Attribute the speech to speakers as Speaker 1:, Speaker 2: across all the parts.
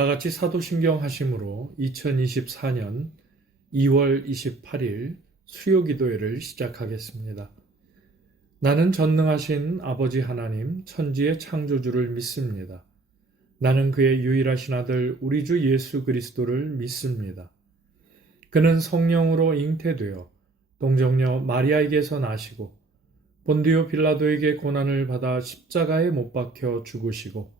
Speaker 1: 다 같이 사도신경 하심으로 2024년 2월 28일 수요 기도회를 시작하겠습니다. 나는 전능하신 아버지 하나님 천지의 창조주를 믿습니다. 나는 그의 유일하신 아들 우리 주 예수 그리스도를 믿습니다. 그는 성령으로 잉태되어 동정녀 마리아에게서 나시고 본디오 빌라도에게 고난을 받아 십자가에 못 박혀 죽으시고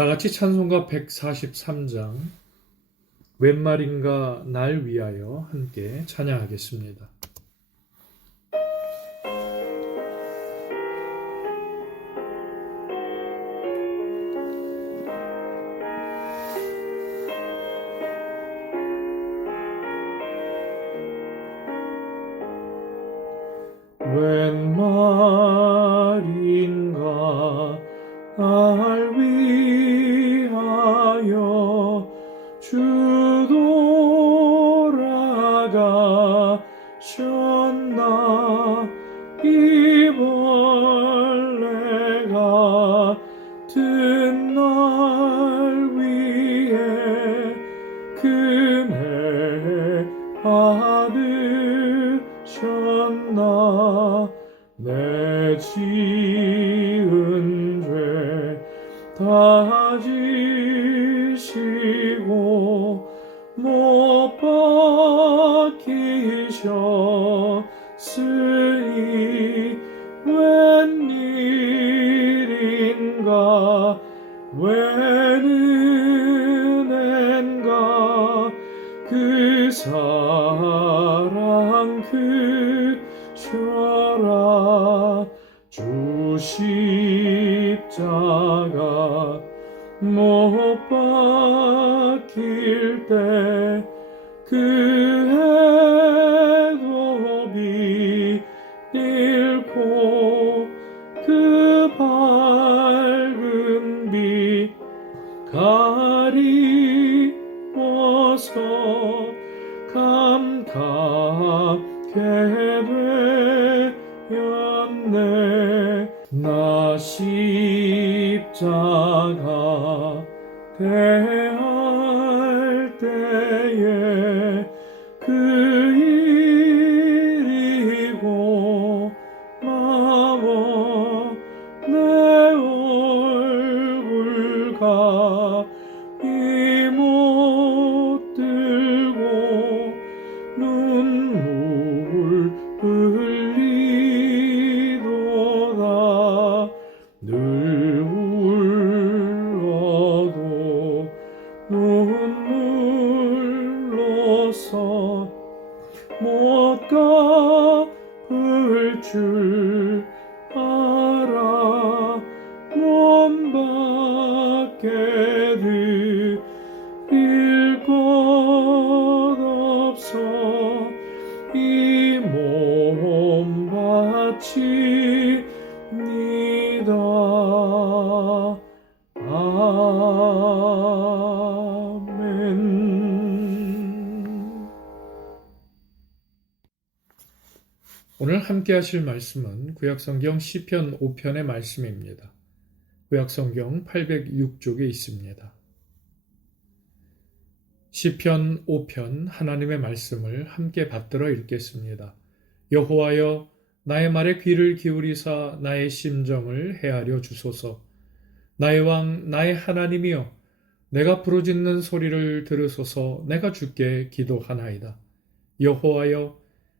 Speaker 1: 다 같이 찬송가 143장 웬 말인가 날 위하여 함께 찬양하겠습니다. 웬 말인가 못 박히셨으니 하실 말씀은 구약성경 시편 5편의 말씀입니다. 구약성경 806쪽에 있습니다. 시편 5편 하나님의 말씀을 함께 받들어 읽겠습니다. 여호와여 나의 말에 귀를 기울이사 나의 심정을 헤아려 주소서. 나의 왕 나의 하나님이여 내가 부르짖는 소리를 들으소서 내가 주께 기도하나이다. 여호와여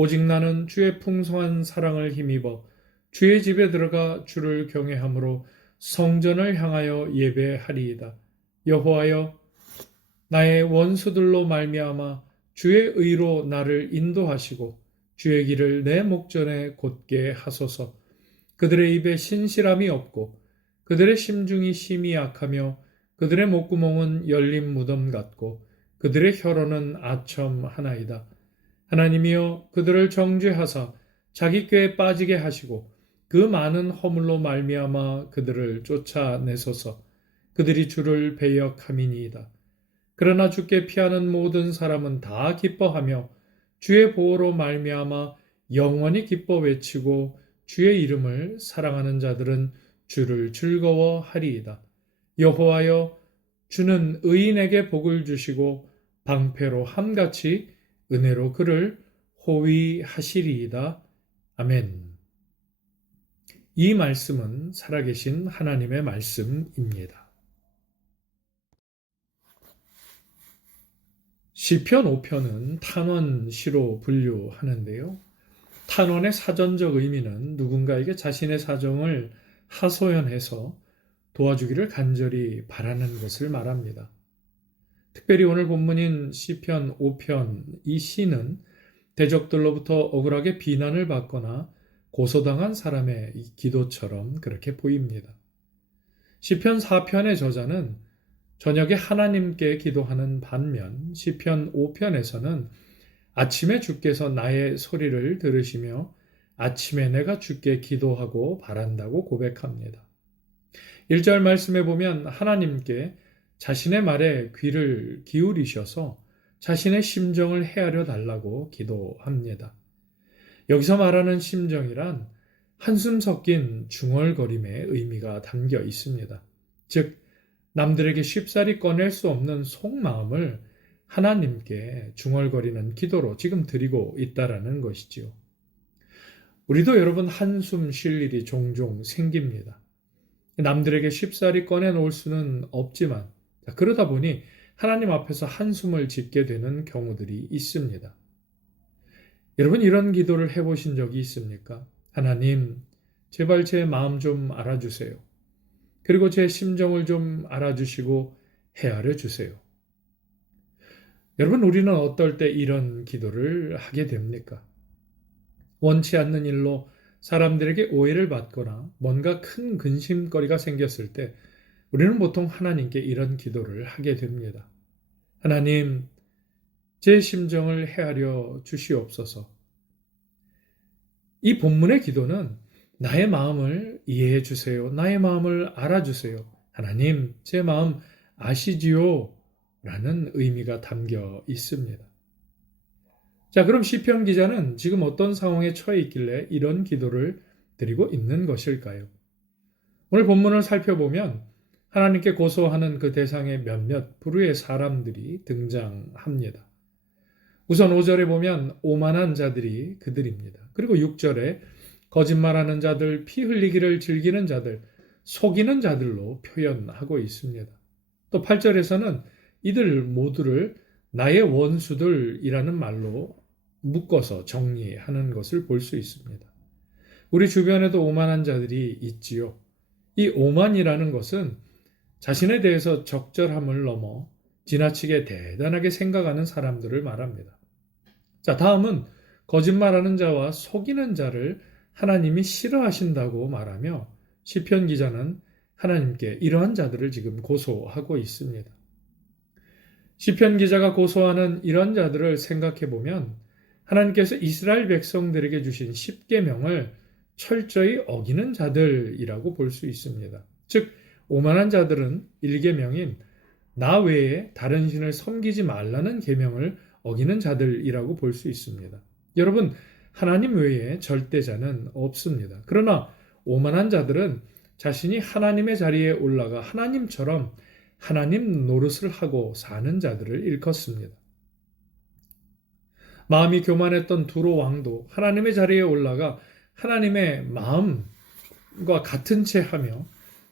Speaker 1: 오직 나는 주의 풍성한 사랑을 힘입어 주의 집에 들어가 주를 경외함으로 성전을 향하여 예배하리이다. 여호와여 나의 원수들로 말미암아 주의 의로 나를 인도하시고 주의 길을 내 목전에 곧게 하소서. 그들의 입에 신실함이 없고 그들의 심중이 심히 약하며 그들의 목구멍은 열린 무덤 같고 그들의 혀로는 아첨 하나이다. 하나님이여 그들을 정죄하사 자기 꾀에 빠지게 하시고 그 많은 허물로 말미암아 그들을 쫓아내소서. 그들이 주를 배역함이니이다. 그러나 주께 피하는 모든 사람은 다 기뻐하며 주의 보호로 말미암아 영원히 기뻐 외치고 주의 이름을 사랑하는 자들은 주를 즐거워하리이다. 여호와여 주는 의인에게 복을 주시고 방패로 함같이 은혜로 그를 호위하시리이다. 아멘. 이 말씀은 살아계신 하나님의 말씀입니다. 시편 5편은 탄원시로 분류하는데요. 탄원의 사전적 의미는 누군가에게 자신의 사정을 하소연해서 도와주기를 간절히 바라는 것을 말합니다. 특별히 오늘 본문인 시편 5편 이 시는 대적들로부터 억울하게 비난을 받거나 고소당한 사람의 기도처럼 그렇게 보입니다. 시편 4편의 저자는 저녁에 하나님께 기도하는 반면 시편 5편에서는 아침에 주께서 나의 소리를 들으시며 아침에 내가 주께 기도하고 바란다고 고백합니다. 1절 말씀에 보면 하나님께 자신의 말에 귀를 기울이셔서 자신의 심정을 헤아려 달라고 기도합니다. 여기서 말하는 심정이란 한숨 섞인 중얼거림의 의미가 담겨 있습니다. 즉, 남들에게 쉽사리 꺼낼 수 없는 속마음을 하나님께 중얼거리는 기도로 지금 드리고 있다라는 것이지요. 우리도 여러분 한숨 쉴 일이 종종 생깁니다. 남들에게 쉽사리 꺼내놓을 수는 없지만 그러다 보니 하나님 앞에서 한숨을 짓게 되는 경우들이 있습니다. 여러분 이런 기도를 해보신 적이 있습니까? 하나님, 제발 제 마음 좀 알아주세요. 그리고 제 심정을 좀 알아주시고 헤아려 주세요. 여러분, 우리는 어떨 때 이런 기도를 하게 됩니까? 원치 않는 일로 사람들에게 오해를 받거나 뭔가 큰 근심거리가 생겼을 때 우리는 보통 하나님께 이런 기도를 하게 됩니다. 하나님, 제 심정을 헤아려 주시옵소서. 이 본문의 기도는 나의 마음을 이해해 주세요. 나의 마음을 알아주세요. 하나님, 제 마음 아시지요? 라는 의미가 담겨 있습니다. 자, 그럼 시편 기자는 지금 어떤 상황에 처해 있길래 이런 기도를 드리고 있는 것일까요? 오늘 본문을 살펴보면 하나님께 고소하는 그 대상의 몇몇 부류의 사람들이 등장합니다. 우선 5절에 보면 오만한 자들이 그들입니다. 그리고 6절에 거짓말하는 자들, 피 흘리기를 즐기는 자들, 속이는 자들로 표현하고 있습니다. 또 8절에서는 이들 모두를 나의 원수들이라는 말로 묶어서 정리하는 것을 볼 수 있습니다. 우리 주변에도 오만한 자들이 있지요. 이 오만이라는 것은 자신에 대해서 적절함을 넘어 지나치게 대단하게 생각하는 사람들을 말합니다. 자, 다음은 거짓말하는 자와 속이는 자를 하나님이 싫어하신다고 말하며 시편 기자는 하나님께 이러한 자들을 지금 고소하고 있습니다. 시편 기자가 고소하는 이런 자들을 생각해 보면 하나님께서 이스라엘 백성들에게 주신 10계명을 철저히 어기는 자들이라고 볼 수 있습니다. 즉 오만한 자들은 1계명인 나 외에 다른 신을 섬기지 말라는 계명을 어기는 자들이라고 볼 수 있습니다. 여러분 하나님 외에 절대자는 없습니다. 그러나 오만한 자들은 자신이 하나님의 자리에 올라가 하나님처럼 하나님 노릇을 하고 사는 자들을 일컫습니다. 마음이 교만했던 두로 왕도 하나님의 자리에 올라가 하나님의 마음과 같은 채 하며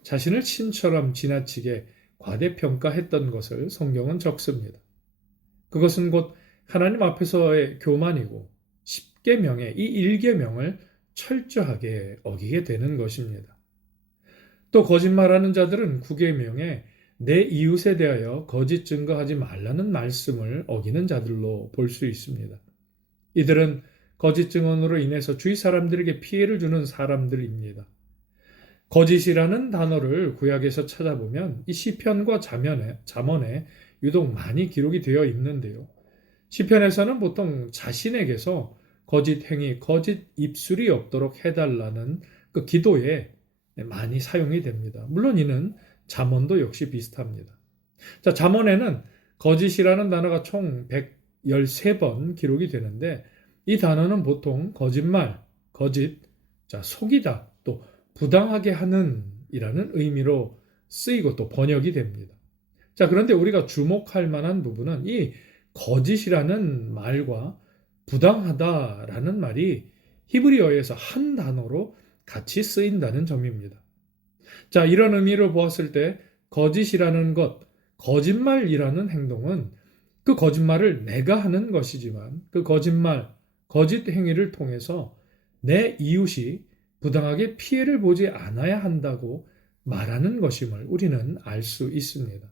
Speaker 1: 자신을 신처럼 지나치게 과대평가했던 것을 성경은 적습니다. 그것은 곧 하나님 앞에서의 교만이고 10계명의 이 1계명을 철저하게 어기게 되는 것입니다. 또 거짓말하는 자들은 9계명에 내 이웃에 대하여 거짓 증거하지 말라는 말씀을 어기는 자들로 볼 수 있습니다. 이들은 거짓 증언으로 인해서 주위 사람들에게 피해를 주는 사람들입니다. 거짓이라는 단어를 구약에서 찾아보면 이 시편과 자면에, 잠언에 유독 많이 기록이 되어 있는데요. 시편에서는 보통 자신에게서 거짓 행위, 거짓 입술이 없도록 해달라는 그 기도에 많이 사용이 됩니다. 물론 이는 잠언도 역시 비슷합니다. 자, 잠언에는 거짓이라는 단어가 총 113번 기록이 되는데 이 단어는 보통 거짓말, 거짓, 자, 속이다, 또 부당하게 하는 이라는 의미로 쓰이고 또 번역이 됩니다. 자, 그런데 우리가 주목할 만한 부분은 이 거짓이라는 말과 부당하다라는 말이 히브리어에서 한 단어로 같이 쓰인다는 점입니다. 자, 이런 의미로 보았을 때 거짓이라는 것, 거짓말이라는 행동은 그 거짓말을 내가 하는 것이지만 그 거짓말, 거짓 행위를 통해서 내 이웃이 부당하게 피해를 보지 않아야 한다고 말하는 것임을 우리는 알 수 있습니다.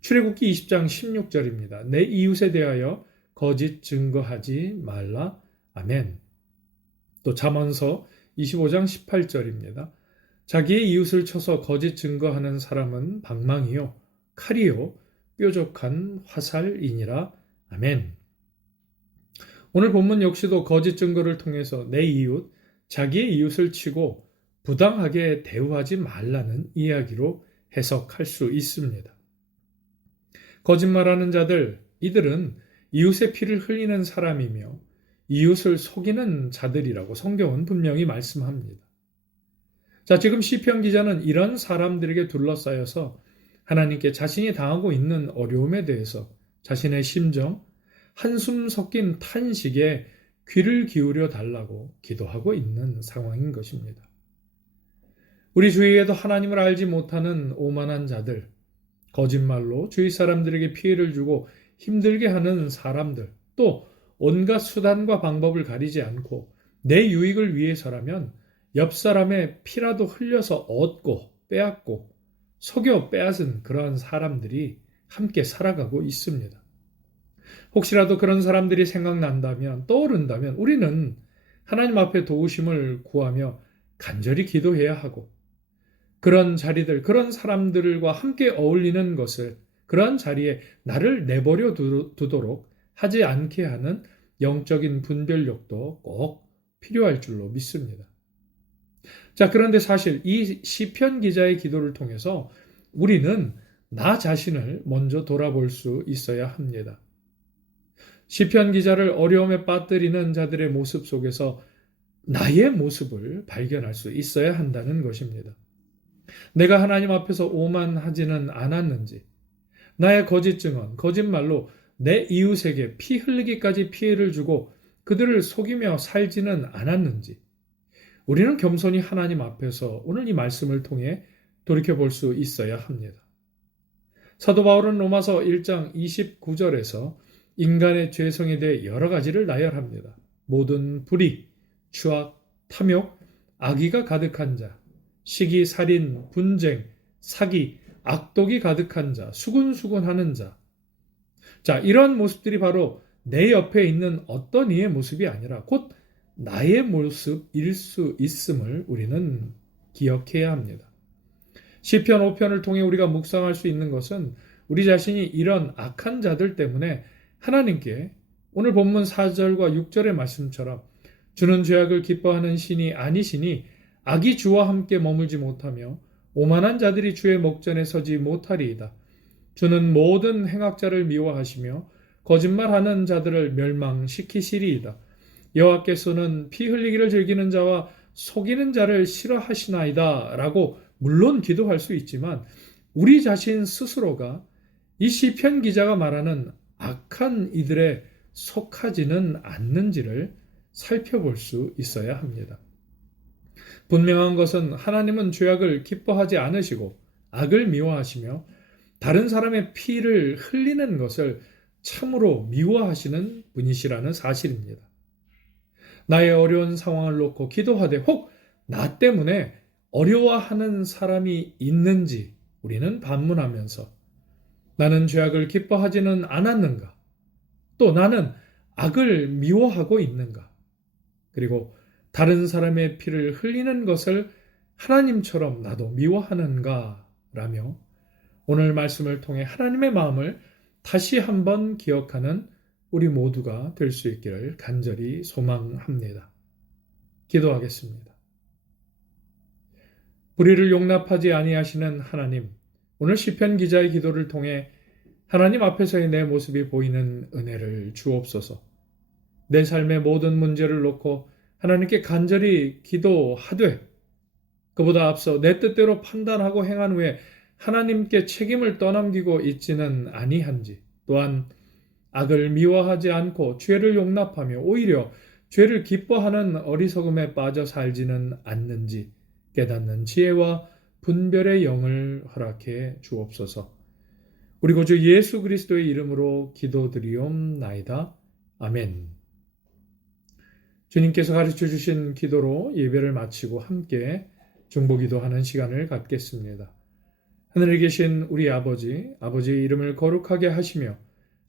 Speaker 1: 출애굽기 20장 16절입니다. 내 이웃에 대하여 거짓 증거하지 말라. 아멘. 또 잠언서 25장 18절입니다. 자기의 이웃을 쳐서 거짓 증거하는 사람은 방망이요 칼이요 뾰족한 화살이니라. 아멘. 오늘 본문 역시도 거짓 증거를 통해서 내 이웃, 자기의 이웃을 치고 부당하게 대우하지 말라는 이야기로 해석할 수 있습니다. 거짓말하는 자들, 이들은 이웃의 피를 흘리는 사람이며 이웃을 속이는 자들이라고 성경은 분명히 말씀합니다. 자, 지금 시편 기자는 이런 사람들에게 둘러싸여서 하나님께 자신이 당하고 있는 어려움에 대해서 자신의 심정, 한숨 섞인 탄식에 귀를 기울여 달라고 기도하고 있는 상황인 것입니다. 우리 주위에도 하나님을 알지 못하는 오만한 자들, 거짓말로 주위 사람들에게 피해를 주고 힘들게 하는 사람들, 또 온갖 수단과 방법을 가리지 않고 내 유익을 위해서라면 옆 사람의 피라도 흘려서 얻고 빼앗고 속여 빼앗은 그러한 사람들이 함께 살아가고 있습니다. 혹시라도 그런 사람들이 생각난다면, 떠오른다면 우리는 하나님 앞에 도우심을 구하며 간절히 기도해야 하고, 그런 자리들, 그런 사람들과 함께 어울리는 것을 그러한 자리에 나를 내버려 두도록 하지 않게 하는 영적인 분별력도 꼭 필요할 줄로 믿습니다. 자, 그런데 사실 이 시편 기자의 기도를 통해서 우리는 나 자신을 먼저 돌아볼 수 있어야 합니다. 시편 기자를 어려움에 빠뜨리는 자들의 모습 속에서 나의 모습을 발견할 수 있어야 한다는 것입니다. 내가 하나님 앞에서 오만하지는 않았는지, 나의 거짓 증언, 거짓말로 내 이웃에게 피 흘리기까지 피해를 주고 그들을 속이며 살지는 않았는지, 우리는 겸손히 하나님 앞에서 오늘 이 말씀을 통해 돌이켜 볼 수 있어야 합니다. 사도 바울은 로마서 1장 29절에서 인간의 죄성에 대해 여러 가지를 나열합니다. 모든 불의, 추악, 탐욕, 악의가 가득한 자, 시기, 살인, 분쟁, 사기, 악독이 가득한 자, 수군수군 하는 자. 자, 이런 모습들이 바로 내 옆에 있는 어떤 이의 모습이 아니라 곧 나의 모습일 수 있음을 우리는 기억해야 합니다. 시편 5편을 통해 우리가 묵상할 수 있는 것은 우리 자신이 이런 악한 자들 때문에 하나님께 오늘 본문 4절과 6절의 말씀처럼 주는 죄악을 기뻐하는 신이 아니시니 악이 주와 함께 머물지 못하며 오만한 자들이 주의 목전에 서지 못하리이다. 주는 모든 행악자를 미워하시며 거짓말하는 자들을 멸망시키시리이다. 여호와께서는 피 흘리기를 즐기는 자와 속이는 자를 싫어하시나이다. 라고 물론 기도할 수 있지만 우리 자신 스스로가 이 시편 기자가 말하는 악한 이들에 속하지는 않는지를 살펴볼 수 있어야 합니다. 분명한 것은 하나님은 죄악을 기뻐하지 않으시고 악을 미워하시며 다른 사람의 피를 흘리는 것을 참으로 미워하시는 분이시라는 사실입니다. 나의 어려운 상황을 놓고 기도하되 혹 나 때문에 어려워하는 사람이 있는지 우리는 반문하면서 나는 죄악을 기뻐하지는 않았는가? 또 나는 악을 미워하고 있는가? 그리고 다른 사람의 피를 흘리는 것을 하나님처럼 나도 미워하는가? 라며 오늘 말씀을 통해 하나님의 마음을 다시 한번 기억하는 우리 모두가 될 수 있기를 간절히 소망합니다. 기도하겠습니다. 불의를 용납하지 아니하시는 하나님, 오늘 시편 기자의 기도를 통해 하나님 앞에서의 내 모습이 보이는 은혜를 주옵소서. 내 삶의 모든 문제를 놓고 하나님께 간절히 기도하되 그보다 앞서 내 뜻대로 판단하고 행한 후에 하나님께 책임을 떠넘기고 있지는 아니한지 또한 악을 미워하지 않고 죄를 용납하며 오히려 죄를 기뻐하는 어리석음에 빠져 살지는 않는지 깨닫는 지혜와 분별의 영을 허락해 주옵소서. 우리 구주 예수 그리스도의 이름으로 기도드리옵나이다. 아멘. 주님께서 가르쳐 주신 기도로 예배를 마치고 함께 중보기도 하는 시간을 갖겠습니다. 하늘에 계신 우리 아버지, 아버지의 이름을 거룩하게 하시며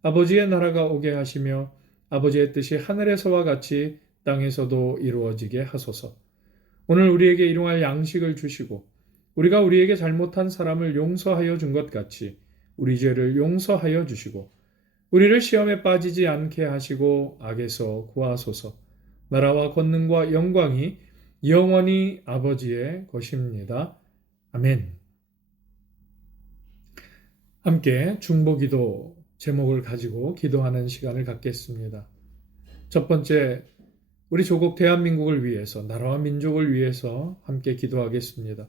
Speaker 1: 아버지의 나라가 오게 하시며 아버지의 뜻이 하늘에서와 같이 땅에서도 이루어지게 하소서. 오늘 우리에게 일용할 양식을 주시고 우리가 우리에게 잘못한 사람을 용서하여 준 것 같이 우리 죄를 용서하여 주시고 우리를 시험에 빠지지 않게 하시고 악에서 구하소서. 나라와 권능과 영광이 영원히 아버지의 것입니다. 아멘. 함께 중보기도 제목을 가지고 기도하는 시간을 갖겠습니다. 첫 번째, 우리 조국 대한민국을 위해서, 나라와 민족을 위해서 함께 기도하겠습니다.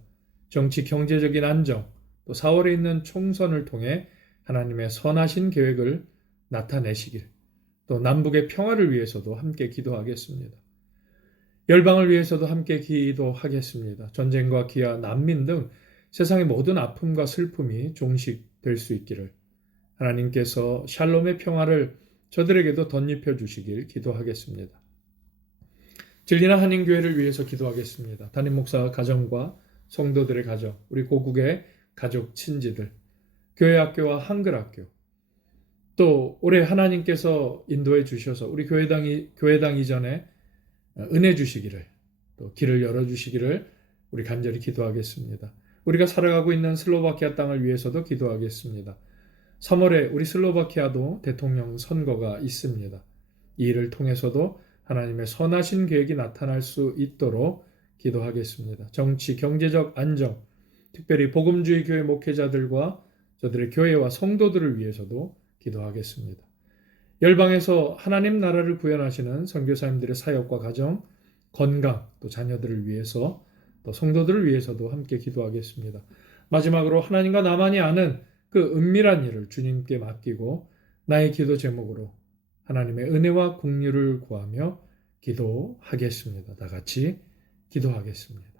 Speaker 1: 정치 경제적인 안정, 또 4월에 있는 총선을 통해 하나님의 선하신 계획을 나타내시길, 또 남북의 평화를 위해서도 함께 기도하겠습니다. 열방을 위해서도 함께 기도하겠습니다. 전쟁과 기아, 난민 등 세상의 모든 아픔과 슬픔이 종식될 수 있기를 하나님께서 샬롬의 평화를 저들에게도 덧입혀 주시길 기도하겠습니다. 진리나 한인교회를 위해서 기도하겠습니다. 담임 목사 가정과 성도들의 가정, 우리 고국의 가족 친지들, 교회 학교와 한글 학교, 또 올해 하나님께서 인도해 주셔서 우리 교회당이 교회당 이전에 은혜 주시기를 또 길을 열어 주시기를 우리 간절히 기도하겠습니다. 우리가 살아가고 있는 슬로바키아 땅을 위해서도 기도하겠습니다. 3월에 우리 슬로바키아도 대통령 선거가 있습니다. 이 일을 통해서도 하나님의 선하신 계획이 나타날 수 있도록 기도하겠습니다. 정치, 경제적 안정, 특별히 복음주의 교회 목회자들과 저들의 교회와 성도들을 위해서도 기도하겠습니다. 열방에서 하나님 나라를 구현하시는 선교사님들의 사역과 가정, 건강, 또 자녀들을 위해서 또 성도들을 위해서도 함께 기도하겠습니다. 마지막으로 하나님과 나만이 아는 그 은밀한 일을 주님께 맡기고 나의 기도 제목으로 하나님의 은혜와 국류를 구하며 기도하겠습니다. 다 같이 기도하겠습니다.